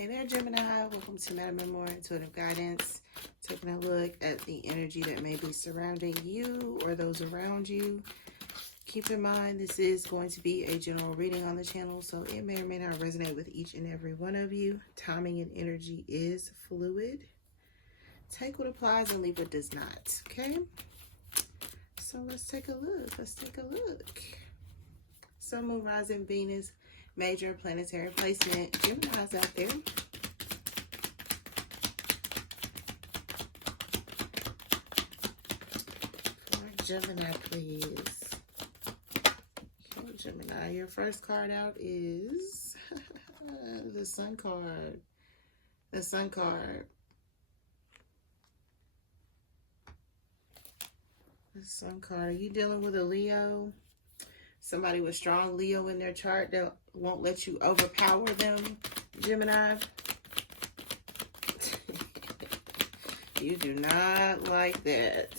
Hey there, Gemini. Welcome to MadamMemoir Intuitive Guidance. Taking a look at the energy that may be surrounding you or those around you. Keep in mind, this is going to be a general reading on the channel, so it may or may not resonate with each and every one of you. Timing and energy is fluid. Take what applies and leave what does not, okay? So let's take a look. Sun, Moon, Rising, Venus, major planetary placement. Gemini's out there. For Gemini, please. Okay, Gemini, your first card out is the Sun card. The Sun card. The Sun card. Are you dealing with a Leo? Somebody with strong Leo in their chart that won't let you overpower them, Gemini. You do not like that.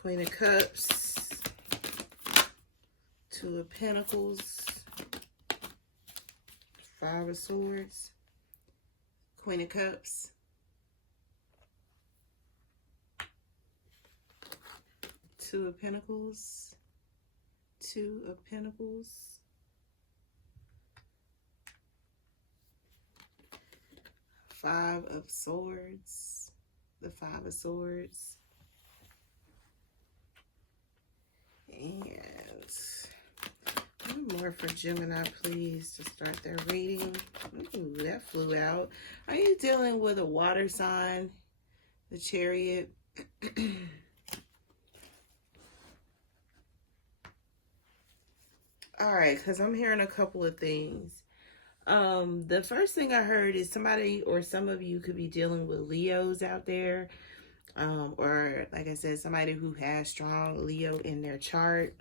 Queen of Cups. Two of Pentacles. Five of Swords. Queen of Cups. Two of Pentacles. Two of Pentacles. Five of Swords. The Five of Swords. And one more for Gemini, please, to start their reading. Ooh, that flew out. Are you dealing with a water sign? The Chariot. All right, because I'm hearing a couple of things. The first thing I heard is somebody or some of you could be dealing with Leos out there. Or like I said, somebody who has strong Leo in their chart.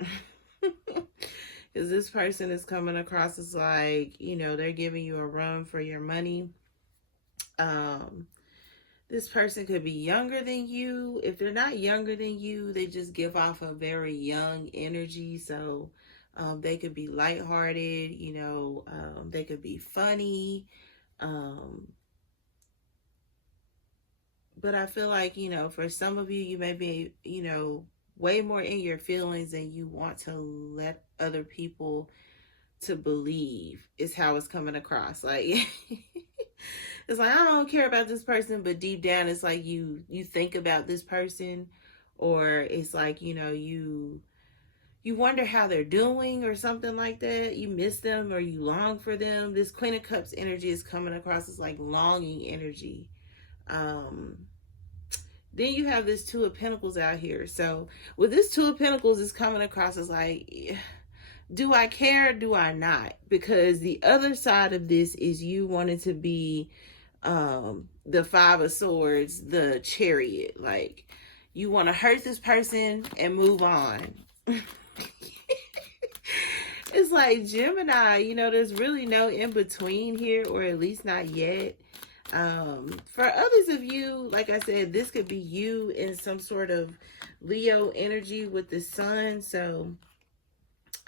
Because this person is coming across as like, you know, they're giving you a run for your money. This person could be younger than you. If they're not younger than you, they just give off a very young energy. So they could be lighthearted, you know, they could be funny. But I feel like, you know, for some of you, you may be, you know, way more in your feelings than you want to let other people to believe is how it's coming across. Like, it's like, I don't care about this person, but deep down, it's like you think about this person, or it's like, you know, you wonder how they're doing or something like that. You miss them or you long for them. This Queen of Cups energy is coming across as like longing energy. Then you have this Two of Pentacles out here. So with this Two of Pentacles, is coming across as like, do I care? Do I not? Because the other side of this is you wanting to be the Five of Swords, the Chariot. Like, you want to hurt this person and move on. It's like, Gemini, you know, there's really no in between here, or at least not yet. For others of you, like I said, this could be you in some sort of Leo energy with the Sun. So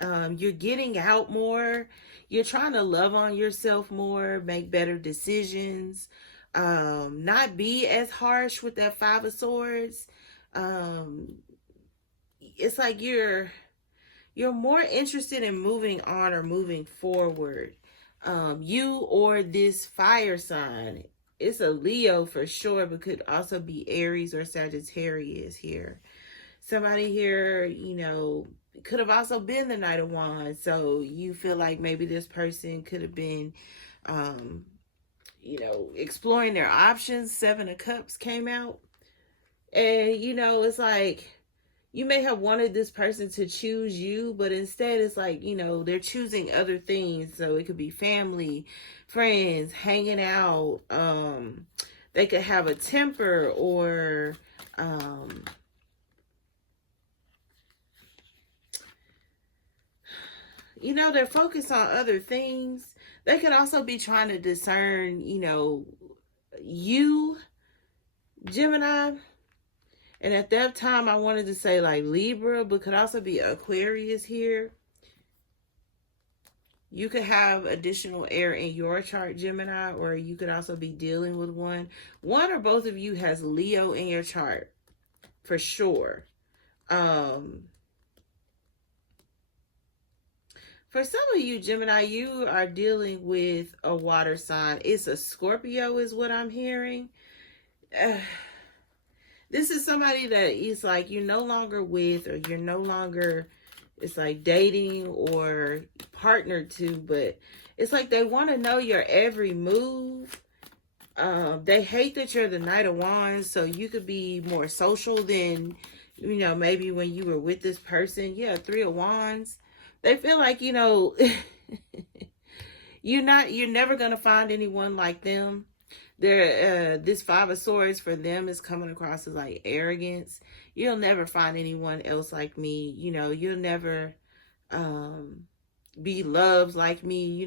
you're getting out more. You're trying to love on yourself more, make better decisions, not be as harsh with that Five of Swords. It's like you're more interested in moving on or moving forward. You or this fire sign, it's a Leo for sure, but could also be Aries or Sagittarius here. Somebody here, you know, could have also been the Knight of Wands. So you feel like maybe this person could have been, you know, exploring their options. Seven of Cups came out. And, you know, it's like, you may have wanted this person to choose you, but instead it's like, you know, they're choosing other things. So it could be family, friends, hanging out. They could have a temper, or you know, they're focused on other things. They could also be trying to discern, you know, you, Gemini. And at that time, I wanted to say like Libra, but could also be Aquarius here. You could have additional air in your chart, Gemini, or you could also be dealing with one. One or both of you has Leo in your chart for sure. For some of you, Gemini, you are dealing with a water sign. It's a Scorpio, is what I'm hearing. This is somebody that is like you're no longer with, or you're no longer, it's like dating or partnered to, but it's like they want to know your every move. They hate that you're the Knight of Wands, so you could be more social than, maybe when you were with this person. Yeah, Three of Wands. They feel like, you're never gonna find anyone like them. This Five of Swords for them is coming across as like arrogance. You'll never find anyone else like me. You'll never be loved like me.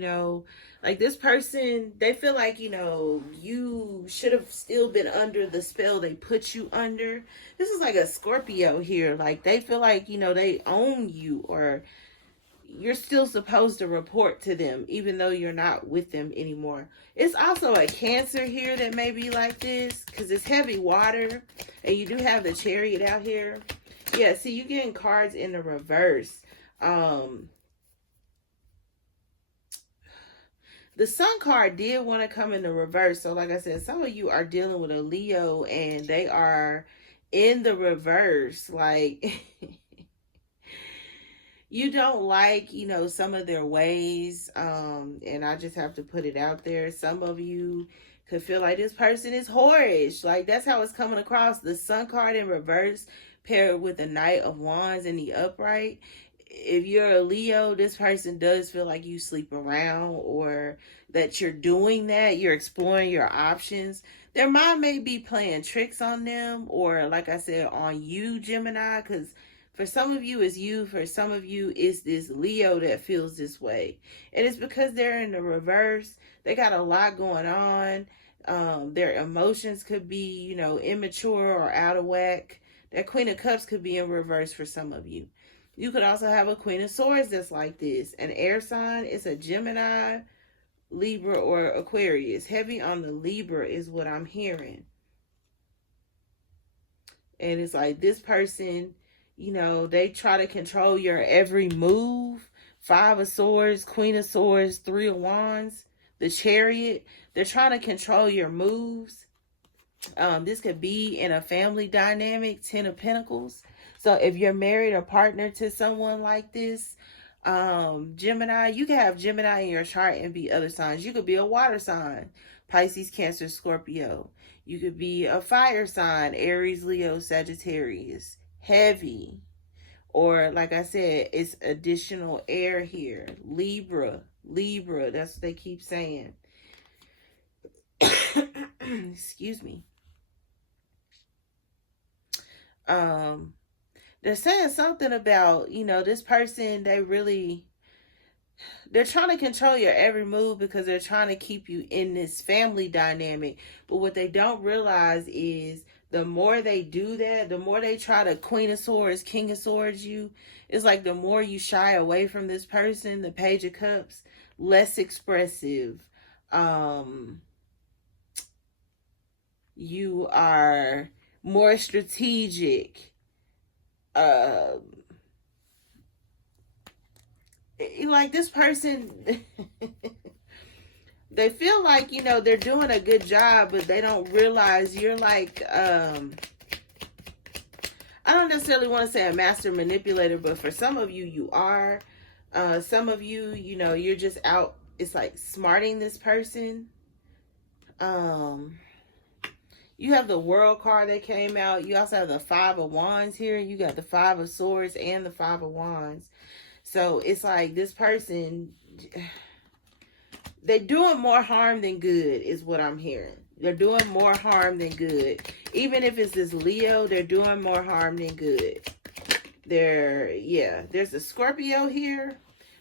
Like this person, they feel like, you should have still been under the spell they put you under. This is like a Scorpio here. Like they feel like, they own you, or you're still supposed to report to them even though you're not with them anymore. It's also a Cancer here that may be like this because it's heavy water, and you do have the Chariot out here. Yeah, see, you're getting cards in the reverse. The Sun card did want to come in the reverse. So like I said, some of you are dealing with a Leo and they are in the reverse. Like you don't like, some of their ways. And I just have to put it out there. Some of you could feel like this person is whorish. Like that's how it's coming across. The Sun card in reverse paired with the Knight of Wands in the upright. If you're a Leo, this person does feel like you sleep around, or that you're doing that. You're exploring your options. Their mind may be playing tricks on them, or like I said, on you, Gemini, because for some of you, it's you. For some of you, it's this Leo that feels this way. And it's because they're in the reverse. They got a lot going on. Their emotions could be, immature or out of whack. That Queen of Cups could be in reverse for some of you. You could also have a Queen of Swords that's like this. An air sign, it's a Gemini, Libra, or Aquarius. Heavy on the Libra is what I'm hearing. And it's like this person, they try to control your every move. Five of Swords, Queen of Swords, Three of Wands, the Chariot. They're trying to control your moves. This could be in a family dynamic, Ten of Pentacles. So if you're married or partnered to someone like this, Gemini, you can have Gemini in your chart and be other signs. You could be a water sign, Pisces, Cancer, Scorpio. You could be a fire sign, Aries, Leo, Sagittarius. Heavy. Or like I said, it's additional air here. Libra, that's what they keep saying. Excuse me. They're saying something about, this person, they're trying to control your every move because they're trying to keep you in this family dynamic. But what they don't realize is the more they do that, the more they try to Queen of Swords, King of Swords you, it's like the more you shy away from this person, the Page of Cups, less expressive. You are more strategic. Like this person, they feel like, they're doing a good job, but they don't realize you're like, I don't necessarily want to say a master manipulator, but for some of you, you are. Some of you, you're just out, it's like smarting this person. You have the World card that came out. You also have the Five of Wands here. You got the Five of Swords and the Five of Wands. So it's like this person, they're doing more harm than good is what I'm hearing. They're doing more harm than good. Even if it's this Leo, they're doing more harm than good. There's a Scorpio here.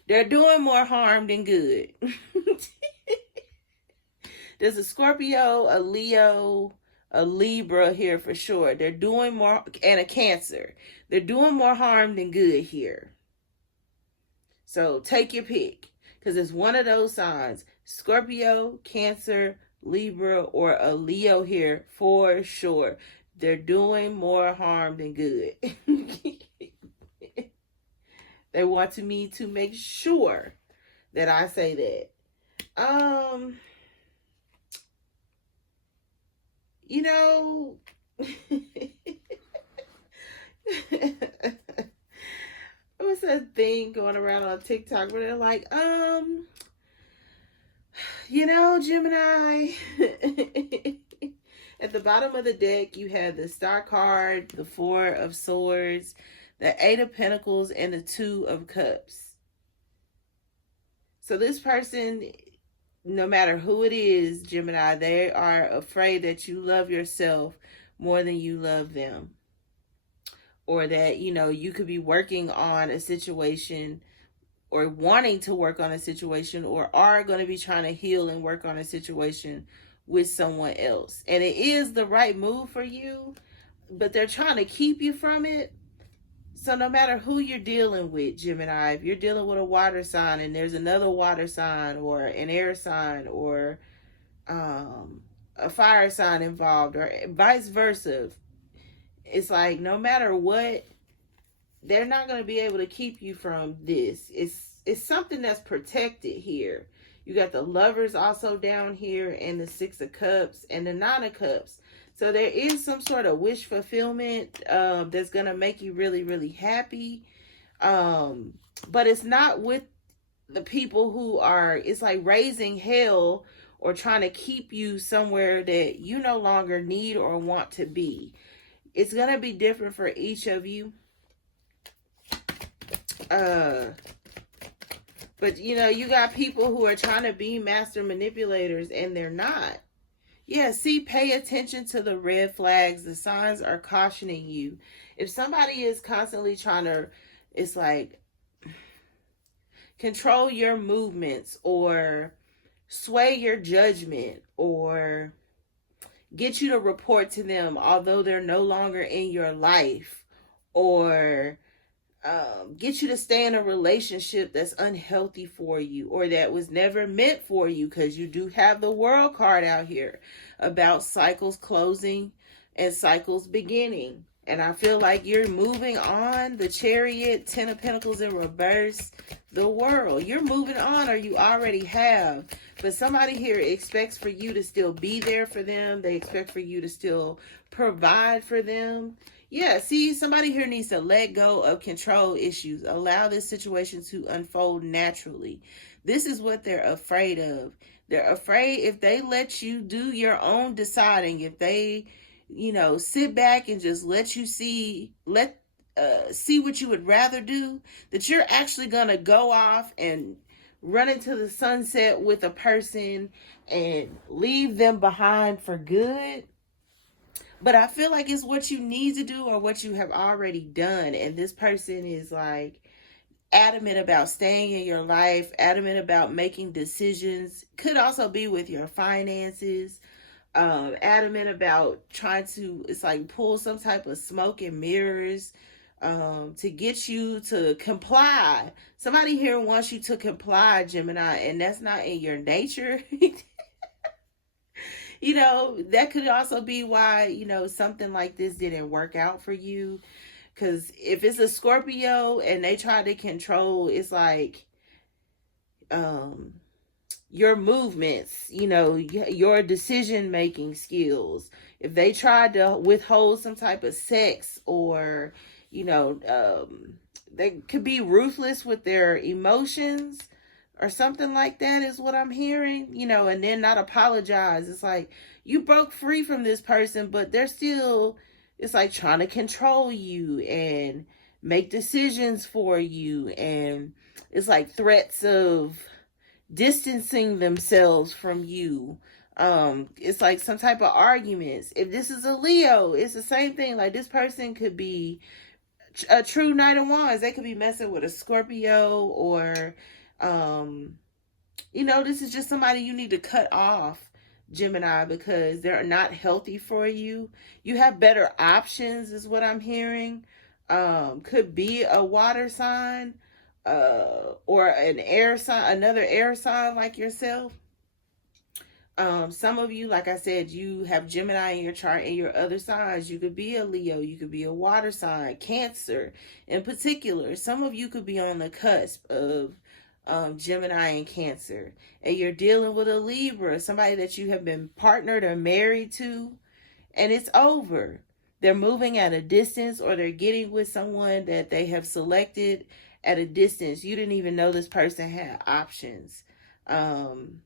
They're doing more harm than good. There's a Scorpio, a Leo, a Libra here for sure. They're doing more, and a Cancer. They're doing more harm than good here. So take your pick. because it's one of those signs: Scorpio, Cancer, Libra, or a Leo here for sure. They're doing more harm than good. They want me to make sure that I say that. You know, what's that thing going around on TikTok where they're like, Gemini, at the bottom of the deck, you have the Star card, the Four of Swords, the Eight of Pentacles, and the Two of Cups. So this person, no matter who it is, Gemini, they are afraid that you love yourself more than you love them. Or that, you could be working on a situation or wanting to work on a situation, or are going to be trying to heal and work on a situation with someone else. And it is the right move for you, but they're trying to keep you from it. So no matter who you're dealing with, Gemini, if you're dealing with a water sign and there's another water sign or an air sign or a fire sign involved, or vice versa, it's like no matter what, they're not going to be able to keep you from this. It's something that's protected here. You got the Lovers also down here, and the Six of Cups and the Nine of Cups. So there is some sort of wish fulfillment that's going to make you really, really happy. But it's not with the people who are, it's like raising hell or trying to keep you somewhere that you no longer need or want to be. It's going to be different for each of you. But you got people who are trying to be master manipulators and they're not. Yeah, see, pay attention to the red flags. The signs are cautioning you. If somebody is constantly trying to, it's like, control your movements or sway your judgment or get you to report to them although they're no longer in your life, or get you to stay in a relationship that's unhealthy for you or that was never meant for you, because you do have the World card out here about cycles closing and cycles beginning. And I feel like you're moving on. The Chariot, Ten of Pentacles in reverse, the World. You're moving on, or you already have. But somebody here expects for you to still be there for them. They expect for you to still provide for them. Yeah, see, somebody here needs to let go of control issues. Allow this situation to unfold naturally. This is what they're afraid of. They're afraid if they let you do your own deciding, if they, sit back and just let you see what you would rather do, that you're actually going to go off and run into the sunset with a person and leave them behind for good. But I feel like it's what you need to do or what you have already done. And this person is like adamant about staying in your life, adamant about making decisions. Could also be with your finances. Adamant about trying to, it's like pull some type of smoke and mirrors to get you to comply. Somebody here wants you to comply, Gemini, and that's not in your nature. That could also be why, something like this didn't work out for you. Because if it's a Scorpio and they try to control, it's like your movements, your decision-making skills. If they tried to withhold some type of sex or, they could be ruthless with their emotions or something like that is what I'm hearing, and then not apologize. It's like you broke free from this person, but they're still, it's like trying to control you and make decisions for you. And it's like threats of distancing themselves from you. It's like some type of arguments. If this is a Leo, it's the same thing. Like this person could be a true Knight of Wands. They could be messing with a Scorpio, or this is just somebody you need to cut off, Gemini, because they're not healthy for you. You have better options is what I'm hearing. Could be a water sign. or an air sign, another air sign like yourself. Some of you, like I said, you have Gemini in your chart and your other signs. You could be a Leo, you could be a water sign, Cancer in particular. Some of you could be on the cusp of Gemini and Cancer, and you're dealing with a Libra, somebody that you have been partnered or married to, and it's over. They're moving at a distance, or they're getting with someone that they have selected at a distance. You didn't even know this person had options. And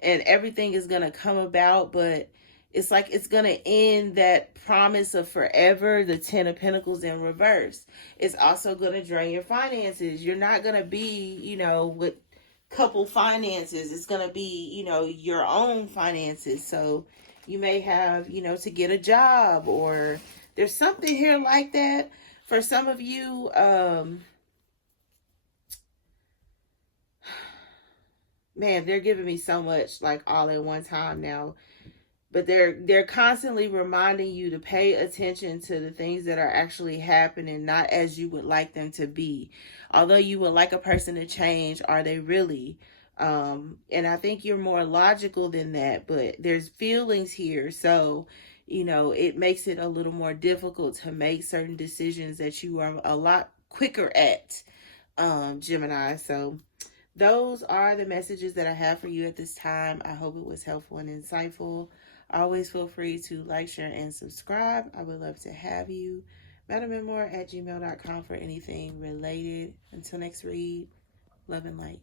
everything is going to come about, but it's like it's going to end that promise of forever. The 10 of Pentacles in reverse. It's also going to drain your finances. You're not going to be, with couple finances. It's going to be, your own finances. So you may have, to get a job, or there's something here like that. For some of you, man, they're giving me so much, like, all at one time now. But they're constantly reminding you to pay attention to the things that are actually happening, not as you would like them to be. Although you would like a person to change, are they really? And I think you're more logical than that, but there's feelings here. So, it makes it a little more difficult to make certain decisions that you are a lot quicker at, Gemini. So those are the messages that I have for you at this time. I hope it was helpful and insightful. Always feel free to like, share, and subscribe. I would love to have you. MadamMemoir at gmail.com for anything related. Until next read, love and light.